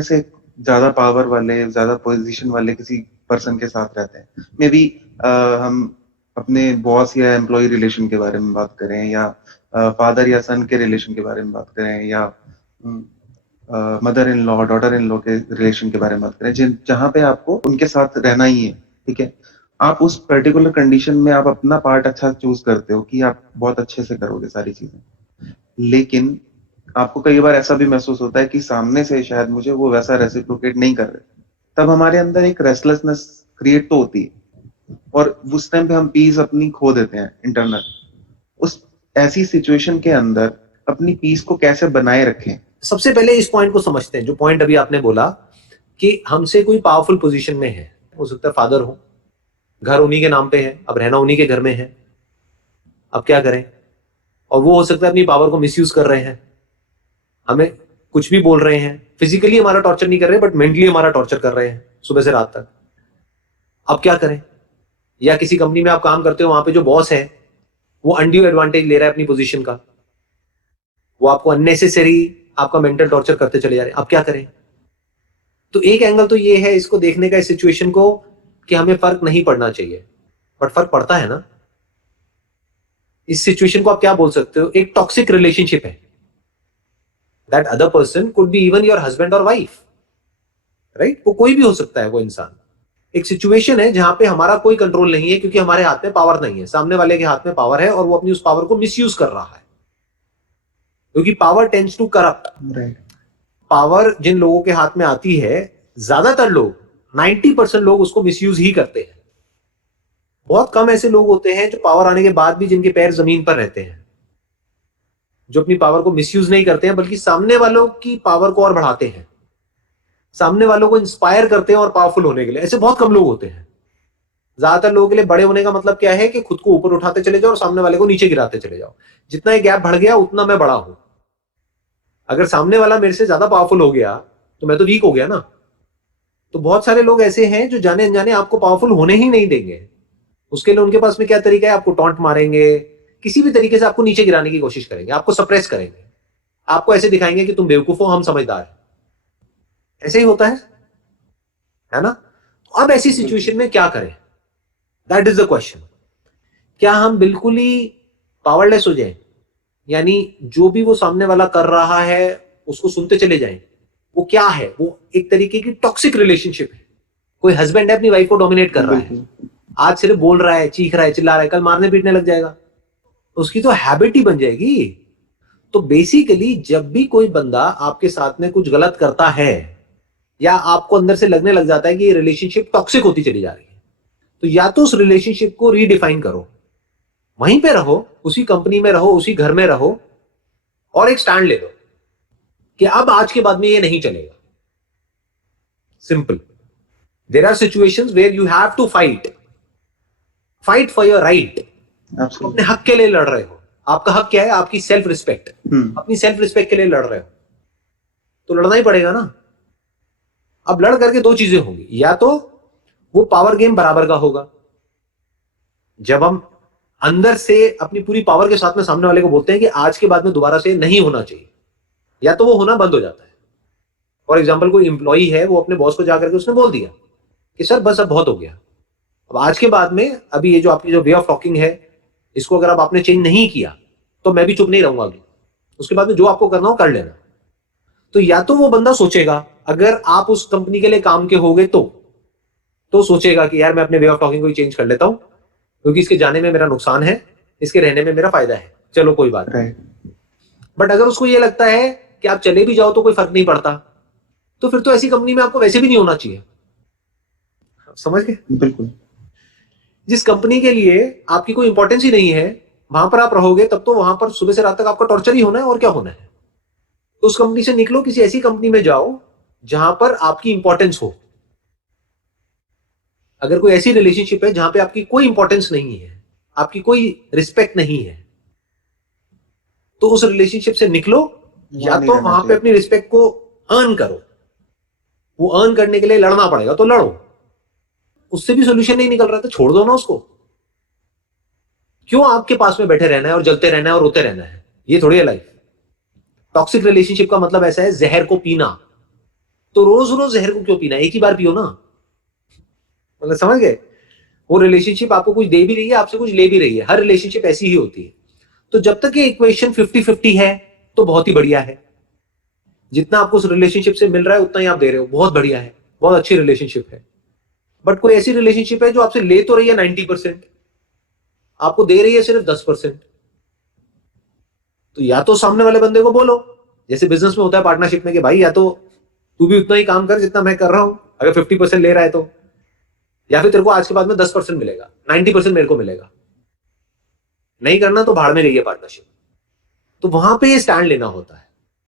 से ज्यादा पावर वाले, ज्यादा पोजीशन वाले किसी पर्सन के साथ रहते हैं। मे बी हम अपने बॉस या एम्प्लॉय रिलेशन के बारे में बात करें, या फादर या सन के रिलेशन के बारे में बात करें, या mother in law daughter in law के रिलेशन के बारे में बात करें, जहां पे आपको उनके साथ रहना ही है, ठीक है। आप उस पर्टिकुलर कंडीशन में आप अपना पार्ट अच्छा चूज करते हो कि आप बहुत अच्छे से करोगे सारी चीजें। लेकिन आपको कई बार ऐसा भी महसूस होता है कि सामने से शायद मुझे वो वैसा रेसिप्रोकेट नहीं कर रहे। तब हमारे अंदर एक रेस्टलेसनेस क्रिएट तो होती है, और उस टाइम पे हम पीस अपनी खो देते हैं इंटरनल। उस ऐसी सिचुएशन के अंदर अपनी पीस को कैसे बनाए रखें? सबसे पहले इस पॉइंट को समझते हैं, जो पॉइंट अभी आपने बोला कि हमसे कोई पावरफुल पोजीशन में है, हो सकता है फादर हो, घर उन्हीं के नाम पे है, अब रहना उन्हीं के घर में है, अब क्या करें। और वो हो सकता है अपनी पावर को मिसयूज कर रहे हैं, हमें कुछ भी बोल रहे हैं, फिजिकली हमारा टॉर्चर नहीं कर रहे बट मेंटली हमारा टॉर्चर कर रहे हैं सुबह से रात तक। अब क्या करें। या किसी कंपनी में आप काम करते हो, वहां पे जो बॉस है वो अनड्यू एडवांटेज ले रहा है अपनी पोजीशन का, वो आपको अननेसेसरी आपका मेंटल टॉर्चर करते चले जा रहे हैं। अब क्या करें। तो एक एंगल तो ये है इसको देखने का, इस सिचुएशन को, कि हमें फर्क नहीं पड़ना चाहिए, बट फर्क पड़ता है ना। इस सिचुएशन को आप क्या बोल सकते हो, एक टॉक्सिक रिलेशनशिप है। That other person could be even your husband और वाइफ, राइट। वो कोई भी हो सकता है वो इंसान। एक सिचुएशन है जहां पे हमारा कोई कंट्रोल नहीं है, क्योंकि हमारे हाथ में पावर नहीं है, सामने वाले के हाथ में पावर है और वो अपनी उस पावर को मिसयूज कर रहा है, क्योंकि power tends to corrupt. Power जिन लोगों के हाथ में आती है, ज्यादातर लोग 90% लोग उसको मिसयूज ही करते हैं। बहुत कम ऐसे लोग होते हैं जो पावर आने के बाद भी जिनके पैर जमीन पर रहते हैं, जो अपनी पावर को मिसयूज नहीं करते हैं, बल्कि सामने वालों की पावर को और बढ़ाते हैं, सामने वालों को इंस्पायर करते हैं और पावरफुल होने के लिए। ऐसे बहुत कम लोग होते हैं। ज्यादातर लोगों के लिए बड़े होने का मतलब क्या है कि खुद को ऊपर उठाते चले जाओ और सामने वाले को नीचे गिराते चले जाओ। जितना ये गैप बढ़ गया उतना मैं बड़ा हूं। अगर सामने वाला मेरे से ज्यादा पावरफुल हो गया तो मैं तो वीक हो गया ना। तो बहुत सारे लोग ऐसे हैं जो जाने अनजाने आपको पावरफुल होने ही नहीं देंगे। उसके लिए उनके पास में क्या तरीका है, आपको टॉन्ट मारेंगे, किसी भी तरीके से आपको नीचे गिराने की कोशिश करेंगे, आपको सप्रेस करेंगे, आपको ऐसे दिखाएंगे कि तुम बेवकूफ हो, हम समझदार हैं। ऐसे ही होता है ना। अब ऐसी सिचुएशन में क्या करें, दैट इज द क्वेश्चन। क्या हम बिल्कुल ही पावरलेस हो जाएं, यानी जो भी वो सामने वाला कर रहा है उसको सुनते चले जाएं? वो क्या है, वो एक तरीके की टॉक्सिक रिलेशनशिप है। कोई हस्बैंड है अपनी वाइफ को डोमिनेट कर रहा है, आज सिर्फ बोल रहा है, चीख रहा है, चिल्ला रहा है, कल मारने पीटने लग जाएगा, उसकी तो हैबिट ही बन जाएगी। तो बेसिकली जब भी कोई बंदा आपके साथ में कुछ गलत करता है, या आपको अंदर से लगने लग जाता है कि ये रिलेशनशिप टॉक्सिक होती चली जा रही है, तो या तो उस रिलेशनशिप को रीडिफाइन करो, वहीं पे रहो, उसी कंपनी में रहो, उसी घर में रहो, और एक स्टैंड ले लो कि अब आज के बाद में ये नहीं चलेगा। Simple. There are situations where you have to fight for your right. अपने हक के लिए लड़ रहे हो। आपका हक क्या है, आपकी सेल्फ रिस्पेक्ट। अपनी सेल्फ रिस्पेक्ट के लिए लड़ रहे हो तो लड़ना ही पड़ेगा ना। अब लड़ करके दो चीजें होंगी, या तो वो पावर गेम बराबर का होगा, जब हम अंदर से अपनी पूरी पावर के साथ में सामने वाले को बोलते हैं कि आज के बाद में दोबारा से नहीं होना चाहिए, या तो वो होना बंद हो जाता है। फॉर एग्जाम्पल, कोई इंप्लॉई है, वो अपने बॉस को जाकर के उसने बोल दिया कि सर बस अब बहुत हो गया, अब आज के बाद में अभी ये जो आपकी जो वे ऑफ टॉकिंग है, इसको अगर अब आपने चेंज नहीं किया तो मैं भी चुप नहीं रहूंगा, उसके बाद में जो आपको करना हो कर लेना। तो या तो वो बंदा सोचेगा, अगर आप उस कंपनी के लिए काम के हो गए तो सोचेगा कि यार मैं अपने वे ऑफ टॉकिंग को ही चेंज कर लेता हूं, क्योंकि इसके जाने में मेरा नुकसान है, इसके रहने में मेरा फायदा है, चलो कोई बात नहीं। बट अगर उसको ये लगता है कि आप चले भी जाओ तो कोई फर्क नहीं पड़ता, तो फिर तो ऐसी कंपनी में आपको वैसे भी नहीं होना चाहिए। समझ गए? बिल्कुल। जिस कंपनी के लिए आपकी कोई इंपॉर्टेंस ही नहीं है, वहां पर आप रहोगे तब तो वहां पर सुबह से रात तक आपका टॉर्चर ही होना है, और क्या होना है। तो उस कंपनी से निकलो, किसी ऐसी कंपनी में जाओ जहां पर आपकी इंपॉर्टेंस हो। अगर कोई ऐसी रिलेशनशिप है जहां पे आपकी कोई इंपॉर्टेंस नहीं है, आपकी कोई रिस्पेक्ट नहीं है, तो उस रिलेशनशिप से निकलो, या तो वहां पे अपनी रिस्पेक्ट को अर्न करो। वो अर्न करने के लिए लड़ना पड़ेगा तो लड़ो, उससे भी सोल्यूशन नहीं निकल रहा तो छोड़ दो ना उसको। क्यों आपके पास में बैठे रहना है और जलते रहना है और रोते रहना है, ये थोड़ी है लाइफ। टॉक्सिक रिलेशनशिप का मतलब ऐसा है जहर को पीना, तो रोज रोज जहर को क्यों पीना, एक ही बार पियो ना। मतलब समझ गए, वो रिलेशनशिप आपको कुछ दे भी रही है, आपसे कुछ ले भी रही है, हर रिलेशनशिप ऐसी ही होती है। तो जब तक ये इक्वेशन 50-50 है तो बहुत ही बढ़िया है, जितना आपको उस रिलेशनशिप से मिल रहा है उतना ही आप दे रहे हो, बहुत बढ़िया है, बहुत अच्छी रिलेशनशिप है। बट कोई ऐसी रिलेशनशिप है जो आपसे ले तो रही है 90%, आपको दे रही है सिर्फ 10%, तो या तो सामने वाले बंदे को बोलो, जैसे बिजनेस में होता है पार्टनरशिप में, कि भाई या तो तू भी उतना ही काम कर जितना मैं कर रहा हूं, अगर 50% ले रहा है तो, या फिर तेरे को आज के बाद में 10% मिलेगा, 90% मेरे को मिलेगा। नहीं करना तो भाड़ में गई है पार्टनरशिप। तो वहां पे ये स्टैंड लेना होता है।